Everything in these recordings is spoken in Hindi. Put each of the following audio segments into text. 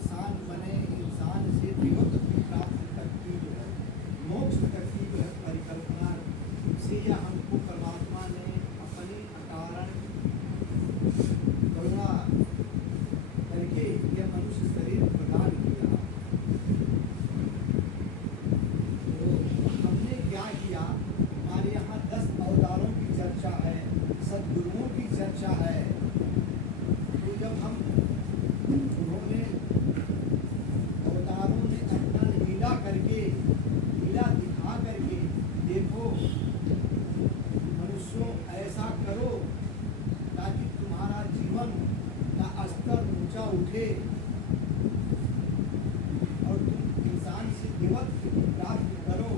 इंसान बने, इंसान से देवत्व की प्राप्ति तक की जो है, मोक्ष तक की जो है परिकल्पना से या हमको परमात्मा ने अपनी अकारण करुणा करके यह मनुष्य शरीर प्रदान किया। तो हमने क्या किया, हमारे यहाँ 10 अवतारों की चर्चा है, सद्गुरुओं की चर्चा है। तो जब हम उन्होंने अवतारों ने अपना लीला करके, लीला दिखा करके, देखो मनुष्यों ऐसा करो ताकि तुम्हारा जीवन का स्तर ऊंचा उठे और तुम इंसान से देवत्व प्राप्त करो।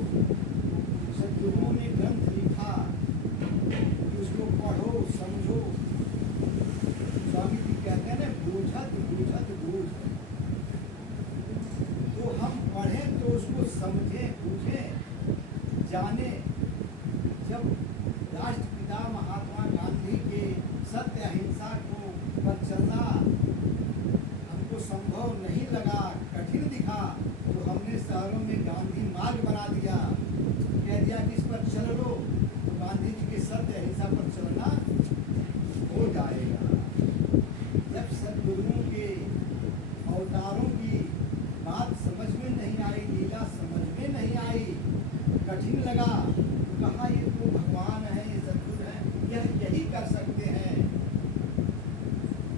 सद्गुरुओं ने ग्रंथ लिखा, उसको पढ़ो समझो। स्वामी जी कहते हैं ना, बूझत बूझत बूझ। तो हम पढ़ें तो उसको समझें, बूझें, जाने। जब राष्ट्रपिता महात्मा गांधी के सत्य अहिंसा को पर चलना हमको संभव नहीं लगा, कठिन दिखा, तो हमने शहरों में गांधी मार्ग बना दिया, कह दिया कि इस पर चल लो तो गांधी जी के सत्य अहिंसा पर चलना हो जाएगा। जब सद्गुरुओं के अवतारों की बात समझ में नहीं आई, लीला समझ में नहीं आई, कठिन लगा, तो कहा ये तो भगवान है, ये सद्गुरु है, यही कर सकते हैं।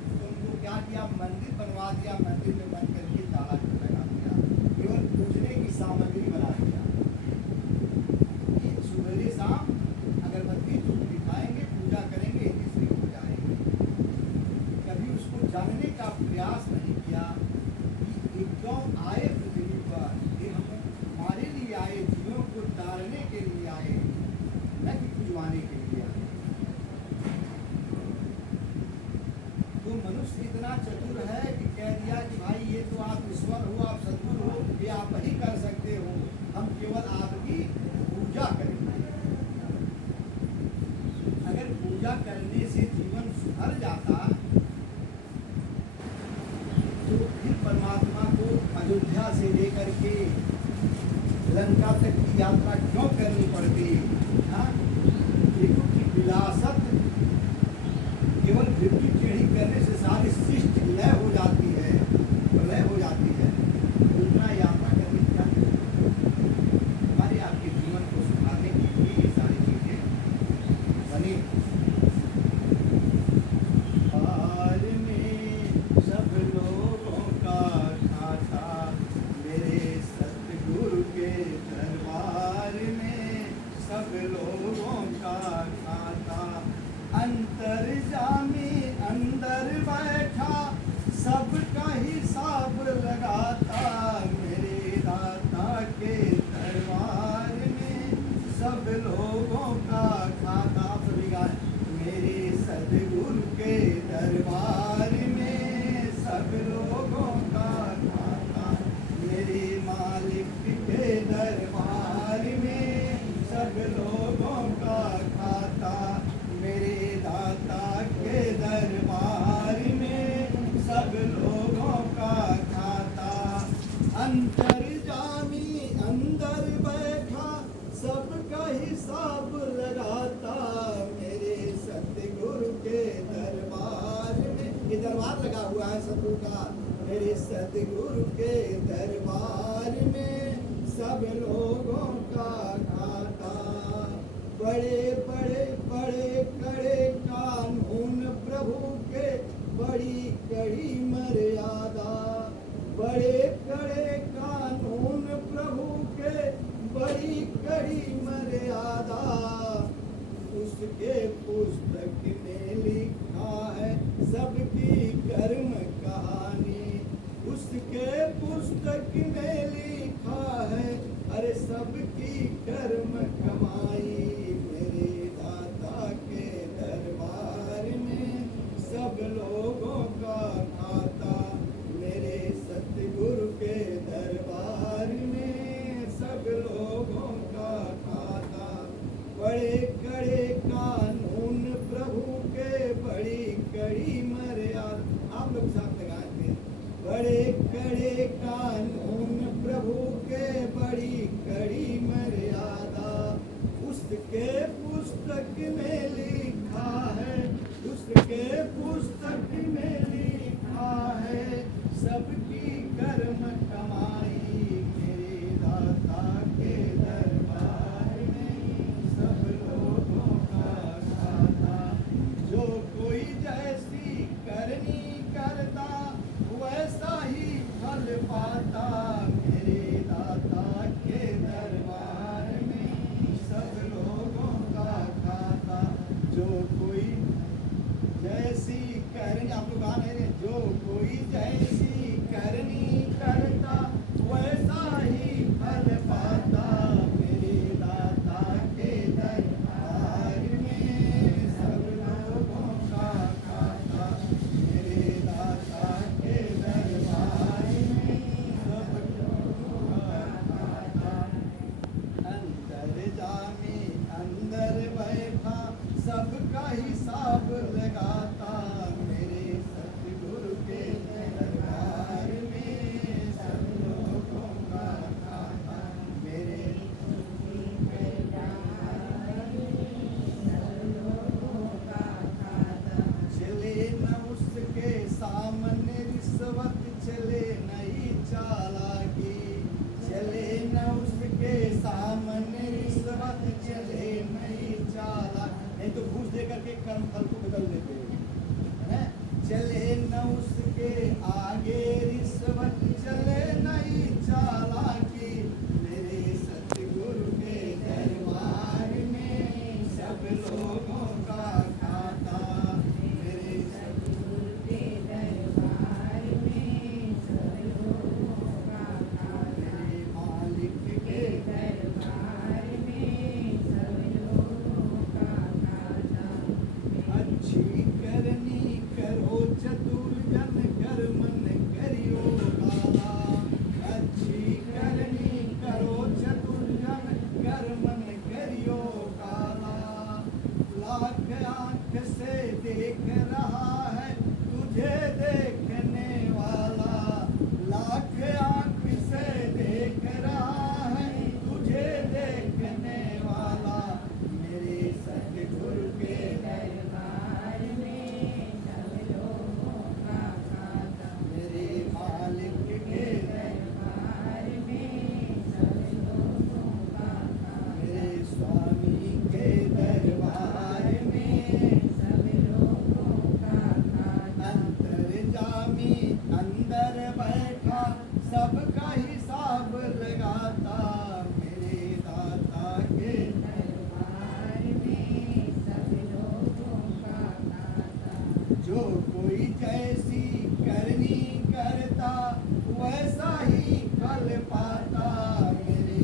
तो उनको क्या किया, मंदिर बनवा दिया, मंदिर में बन करके ताला लगा दिया, केवल पूजने की सामग्री बना दिया। सुबह शाम अगरबत्ती धूप दिखाएंगे, पूजा करेंगे, इसलिए हो जाएंगे। कभी उसको जानने का प्रयास नहीं किया कि एकदम आए पृथ्वी पर, ये हमारे लिए आए, जीवों को तारने के लिए आए, न कि पूजवाने के लिए आए। तो मनुष्य इतना चतुर है कि कह दिया कि भाई ये तो आप ईश्वर हो, आप सद्गुरु हो, ये आप ही कर सकते हो, हम केवल आपकी पूजा करेंगे। अगर पूजा करने से जीवन सुधर जाता तो फिर परमात्मा को अयोध्या से लेकर के लंका तक की यात्रा क्यों करनी पड़ती? की विलासत केवल वृत्ति टेढ़ी करने से सारी सृष्टि लय हो जाती है, प्रलय हो जाती है। उतना यात्रा करने की क्या हमारे आपके जीवन को सुधारने के लिए ये सारी चीजें बनी। बार में सब लोगों का खाता, मेरे सतगुरु के दरबार में सब लोगों का खाता। अंतर्जामी अंदर बैठा, सबका हिसाब लगाता, मेरे दाता के दरबार में सब लोगों का खाता। सभी गाय मेरे सद्गुरु के दरबार में सब लोगों का खाता, मेरे मालिक के दरबार में सब लोगों का खाता, मेरे दाता के दरबार में सब लोगों का खाता। अंतर्जामी अंदर बैठा, सबका हिसाब लगाता, मेरे सतगुरु के दरबार में। ये दरबार लगा हुआ है सतगुरु का, मेरे सतगुरु के दरबार में सब लोगों का खाता। बड़े बड़े बड़े कड़े कानून प्रभु के, बड़ी कड़ी मर्यादा, बड़े कड़े कानून प्रभु के, बड़ी कड़ी मर्यादा। उसके पुस्तक में लिखा है सबकी कर्म कहानी, उसके पुस्तक में लिखा है अरे सबकी कर्म कमाई। मेरे दाता के दरबार में सब लोगों का खाता, मेरे सतगुरु के दरबार में सब लोगों का खाता। बड़े कड़े कानून प्रभु के, बड़ी कड़ी मर्यादा। आप लोग साथ लगाते, बड़े कड़े कानून प्रभु के बड़ी कड़ी मर्यादा उसके पुस्तक में लिखा है, उसके पुस्तक में लिखा है सबकी कर्म कमाई मेरे दाता के दरबार में सब लोगों का खाता। जो कोई जैसी करनी करता वैसा ही फल पाता मेरे दाता के दरबार में सब लोगों का खाता। जो कोई जैसी करनी, आप लोग गा रहे हैं, जो कोई जैसी करनी करता वैसा ही फल पाता मेरे दाता के दरबार में सब लोगों का खाता। मेरे दाता के दरबार में सब लोगों का खाता। अंदर जामे अंदर बैठा सबका हिसाब लगाता मेरे सतगुरु के दरबार में सब लोगों का खाता। मेरे चले न उसके सामने रिश्वत चले नहीं चालाकी, चले न उसके सामने रिश्वत चले नहीं चाला, नहीं तो घूस दे करके कर्म फल को बदल देते हैं। चले न उसके आगे रिश्वत चले नहीं चालाकी मेरे सतगुरु के दरबार में सब लोगों का खाता। मेरे सतगुरु के दरबार में सब लोगों का खाता। मेरे मालिक के के दरबार में सब लोगों का खाता। अच्छी करनी करो चतुर जन कर मन करियो काला। अच्छी करनी करो चतुर जन कर मन करियो काला। लाख आंख से देख रहा है तुझे देखने वाला, लाख आंख से देख रहा है तुझे देखने वाला मेरे सतगुरु के दरबार में सब लोगों का खाता। मेरे मालिक के दरबार में सब लोगों का खाता। मेरे स्वामी के दरबार में सब लोगों का खाता। अंतर जामी अंदर बैठा सबका हिसाब लगाता मेरे दाता के दरबार में सब लोगों का खाता। जो कोई जैसी करनी करता वैसा ही फल पाता मेरे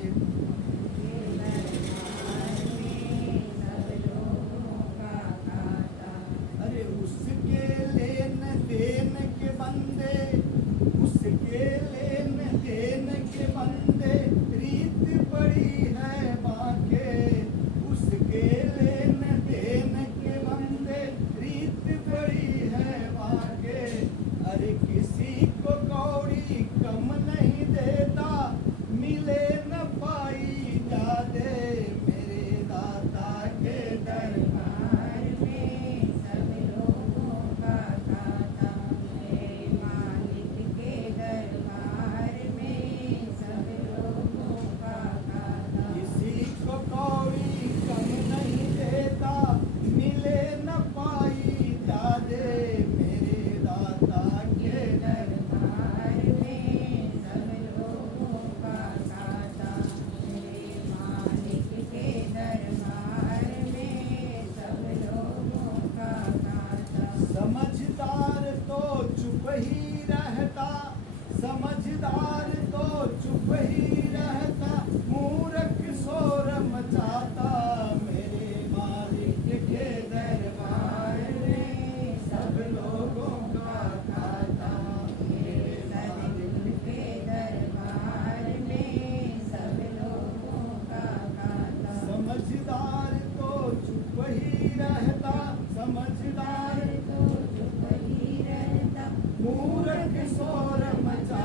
दरबार में सब लोगों का खाता। अरे उसके लेन देन के बंदे, उसके लेन देन के बंदे रीत बड़ी है बाके, उसके लेन देन के बंदे रीत बड़ी है बाके। अरे किसी को कौड़ी कम नहीं देता मिले न पाई जादे मेरे दाता के दरबार में सब लोगों का खाता। मेरे मालिक के दरबार में सब लोगों का खाता। किसी को कौड़ी कम नहीं देता मिले न पाई जादे मेरे दाता के दरबार में सब लोगों का खाता। मेरे मालिक के दरबार में सब लोगों का खाता। समझदार तो चुप ही रहता, समझदार तो चुप ही रहता, मूर्ख शोर मचाता मेरे मालिक के दरबार में सब लोगों का खाता। मेरे सतगुरु के दरबार में सब लोगों का खाता। समझदार तो चुप ही रहता, समझदार तो चुप ही रहता, मूर्ख शोर मचा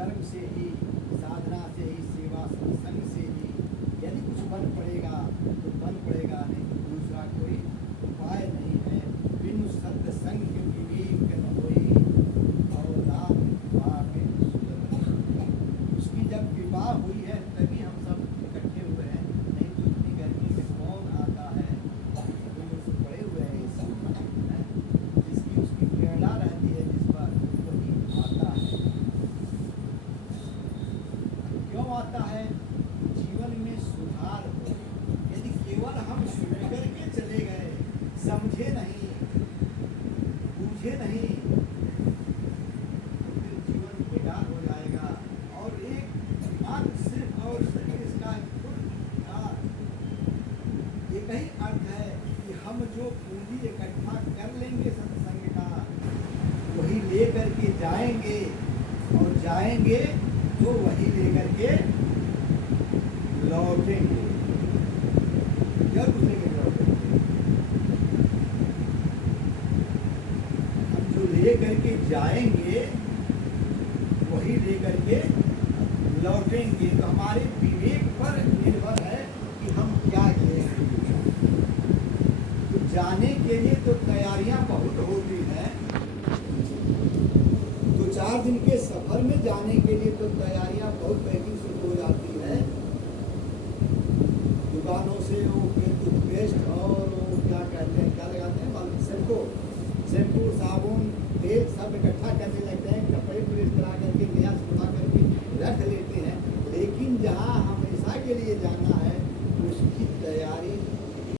कर्म से ही, साधना से ही, सेवा सत्संग से ही यदि कुछ बन पड़ेगा तो बन पड़ेगा, नहीं तो दूसरा कोई उपाय नहीं है। बिनु सत्संग विवेक न होई और राम कृपा बिनु सुगम। उसकी जब कृपा हुई है तभी हम सब इकट्ठे हुए हैं, नहीं तो इतनी गर्मी में कौन आता है। दूर से पड़े हुए हैं ये सब, हैं? जिसकी उसकी प्रेरणा रहती है जिस पर वही आता है। क्यों आता है? जीवन में सुधार हो। यदि केवल हम सुन करके चले गए, समझे नहीं, बूझे नहीं, तो फिर जीवन बेकार हो जाएगा। और एक मात्र सिर्फ और सिर्फ इसका एक ही अर्थ है कि हम जो पूंजी इकट्ठा कर लेंगे सत्संग का, वही लेकर के जाएंगे, और जाएंगे तो वही लेकर के लौटेंगे। जब लेकर लौटेंगे, हम जो लेकर के जाएंगे वही लेकर के लौटेंगे। तो हमारे विवेक पर निर्भर है कि हम क्या लेंगे। तो जाने के लिए तो तैयारियां बहुत होती हैं। 2-4 दिन के सफर में जाने के लिए तो तैयारियां बहुत पैकिंग शुरू हो जाती है। दुकानों से वो टूथपेस्ट और वो क्या कहते हैं, क्या लगाते हैं मालूम, शैम्पू, साबुन, तेल सब इकट्ठा करने लगते हैं। कपड़े प्रेस करा करके नया सुखा करके रख लेते हैं। लेकिन जहाँ हमेशा के लिए जाना है उसकी तैयारी